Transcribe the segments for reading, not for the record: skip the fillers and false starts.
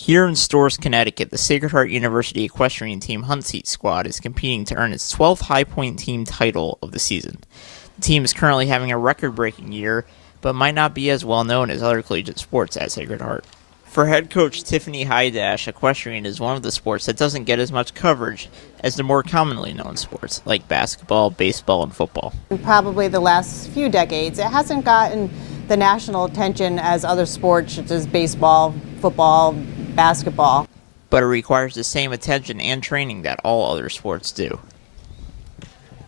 Here in Storrs, Connecticut, the Sacred Heart University Equestrian Team Hunt Seat Squad is competing to earn its 12th High Point Team title of the season. The team is currently having a record-breaking year, but might not be as well known as other collegiate sports at Sacred Heart. For head coach Tiffany Hydash, equestrian is one of the sports that doesn't get as much coverage as the more commonly known sports, like basketball, baseball, and football. In probably the last few decades, it hasn't gotten the national attention as other sports such as baseball, football, basketball. But it requires the same attention and training that all other sports do.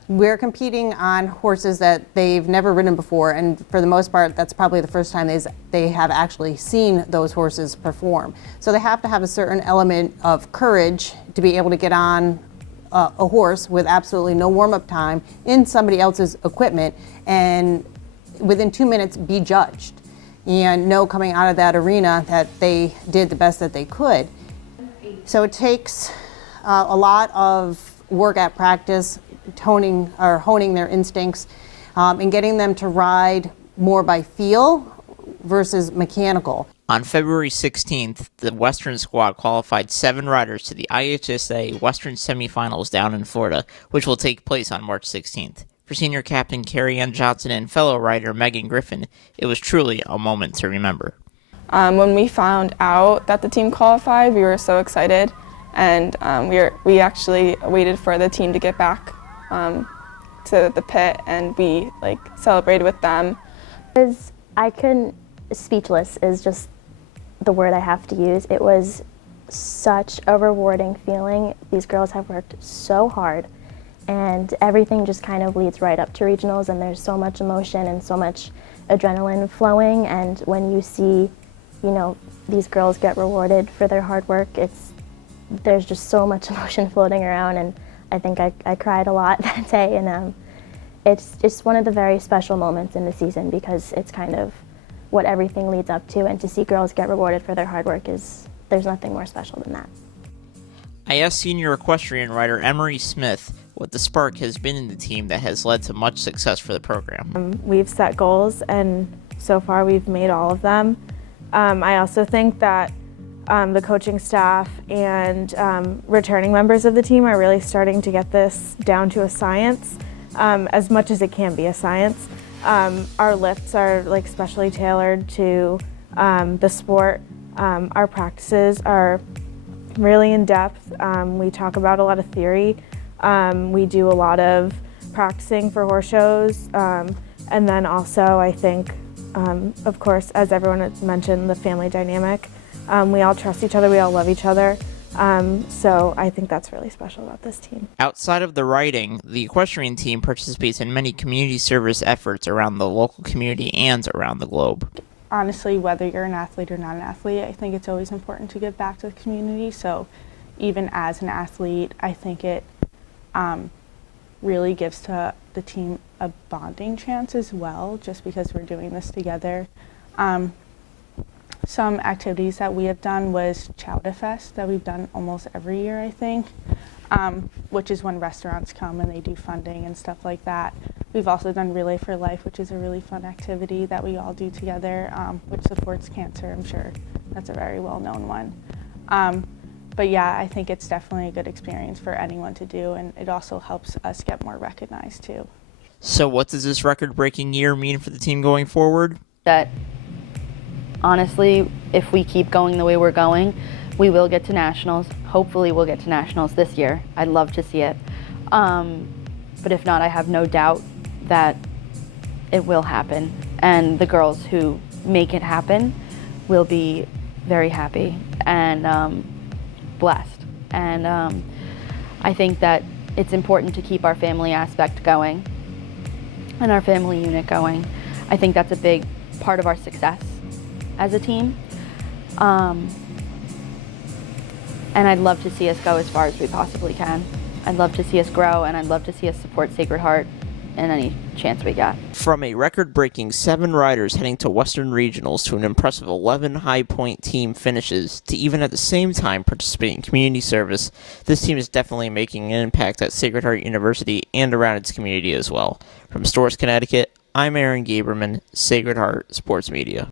We're competing on horses that they've never ridden before, and for the most part, that's probably the first time they have actually seen those horses perform. So they have to have a certain element of courage to be able to get on a horse with absolutely no warm-up time in somebody else's equipment and within 2 minutes be judged and know coming out of that arena that they did the best that they could. So it takes a lot of work at practice, honing their instincts, and getting them to ride more by feel versus mechanical. On February 16th, the Western squad qualified 7 riders to the IHSA Western semifinals down in Florida, which will take place on March 16th. For senior captain Carrie Ann Johnson and fellow rider Megan Griffin, it was truly a moment to remember. When we found out that the team qualified, we were so excited, and we actually waited for the team to get back to the pit, and we celebrated with them. Speechless is just the word I have to use. It was such a rewarding feeling. These girls have worked so hard, and everything just kind of leads right up to regionals, and there's so much emotion and so much adrenaline flowing, and when you see, these girls get rewarded for their hard work, there's just so much emotion floating around, and I think I cried a lot that day, and it's just one of the very special moments in the season because it's kind of what everything leads up to, and to see girls get rewarded for their hard work there's nothing more special than that. I asked senior equestrian rider Emery Smith what the spark has been in the team that has led to much success for the program. We've set goals, and so far we've made all of them. I also think that the coaching staff and returning members of the team are really starting to get this down to a science, as much as it can be a science. Our lifts are specially tailored to the sport. Our practices are really in depth. We talk about a lot of theory. We do a lot of practicing for horse shows, and then also I think, of course, as everyone has mentioned, the family dynamic. We all trust each other, we all love each other, so I think that's really special about this team. Outside of the riding, the equestrian team participates in many community service efforts around the local community and around the globe. Honestly, whether you're an athlete or not an athlete, I think it's always important to give back to the community. So even as an athlete, I think it really gives to the team a bonding chance as well, just because we're doing this together. Some activities that we have done was Chowder Fest that we've done almost every year, I think, which is when restaurants come and they do funding and stuff like that. We've also done Relay for Life, which is a really fun activity that we all do together, which supports cancer. I'm sure that's a very well-known one. But yeah, I think it's definitely a good experience for anyone to do, and it also helps us get more recognized too. So what does this record-breaking year mean for the team going forward? That honestly, if we keep going the way we're going, we will get to nationals. Hopefully we'll get to nationals this year. I'd love to see it. But if not, I have no doubt that it will happen. And the girls who make it happen will be very happy and blessed. And I think that it's important to keep our family aspect going and our family unit going. I think that's a big part of our success as a team. And I'd love to see us go as far as we possibly can. I'd love to see us grow, and I'd love to see us support Sacred Heart in any chance we got. From a record-breaking 7 riders heading to Western Regionals to an impressive 11 High Point team finishes to even at the same time participate in community service, this team is definitely making an impact at Sacred Heart University and around its community as well. From Storrs, Connecticut, I'm Aaron Gaberman, Sacred Heart Sports Media.